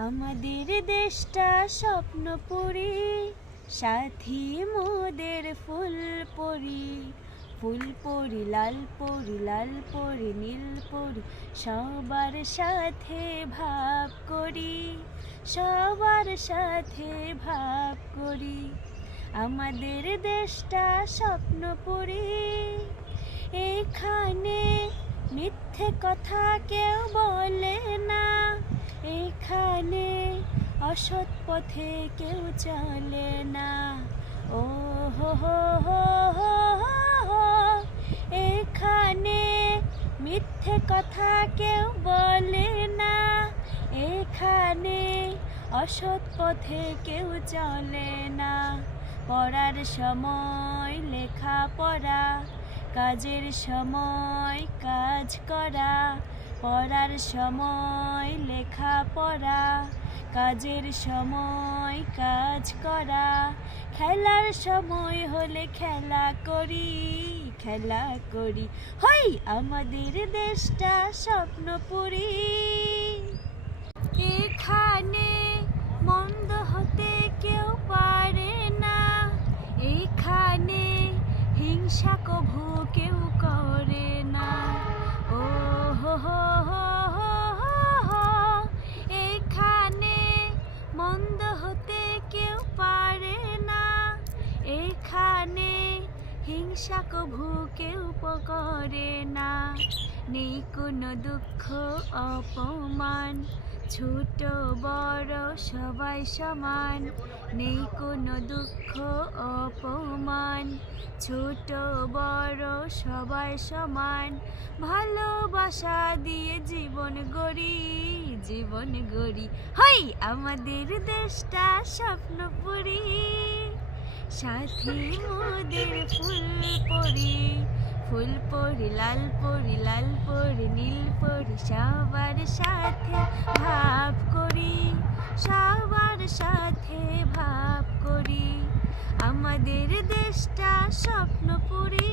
আমাদের দেশটা স্বপ্নপুরী, সাথী মোদের ফুলপরি। ফুলপরি লাল পরি, লাল পরি নীল পরি, সবার সাথে ভাব করি, সবার সাথে ভাব করি। আমাদের দেশটা স্বপ্নপুরী, এখানে মিথ্যে কথা কেউ বলে না, এখানে অসৎ পথে কেউ চলে না। ও হো হো হো হো হো, এখানে মিথ্যে কথা কেউ বলে না, এখানে অসৎ পথে কেউ চলে না। পড়ার সময় লেখা পড়া, কাজের সময় কাজ করা। পড়ার সময় লেখা পড়া, কাজের সময় কাজ করা। খেলার সময় হলে খেলা করি, খেলা করি। হই আমাদের দেশটা স্বপ্নপুরী, এখানে মন্দ হতে কেউ পারে না, এখানে হিংসা কভু কেউ করে না। ও হো হো হো হো হো, এখানে মন্দ হতে কেউ পারে না, এখানে হিংসা কভু কেউ করে না। নেই কোনো দুঃখ অপমান, ছোট বড় সবাই সমান। নেই কোনো দুঃখ অপমান, ছোট বড় সবাই সমান। ভালোবাসা দিয়ে জীবন গড়ি, জীবন গড়ি। হই আমাদের দেশটা স্বপ্নপুরী, সাথী মোদের ফুলপরি। ফুলপরি লাল পরি, লাল পরি নীল পরি, সবার সাথে ভাব করি, সবার সাথে ভাব করি। আমাদের দেশটা স্বপ্নপুরী।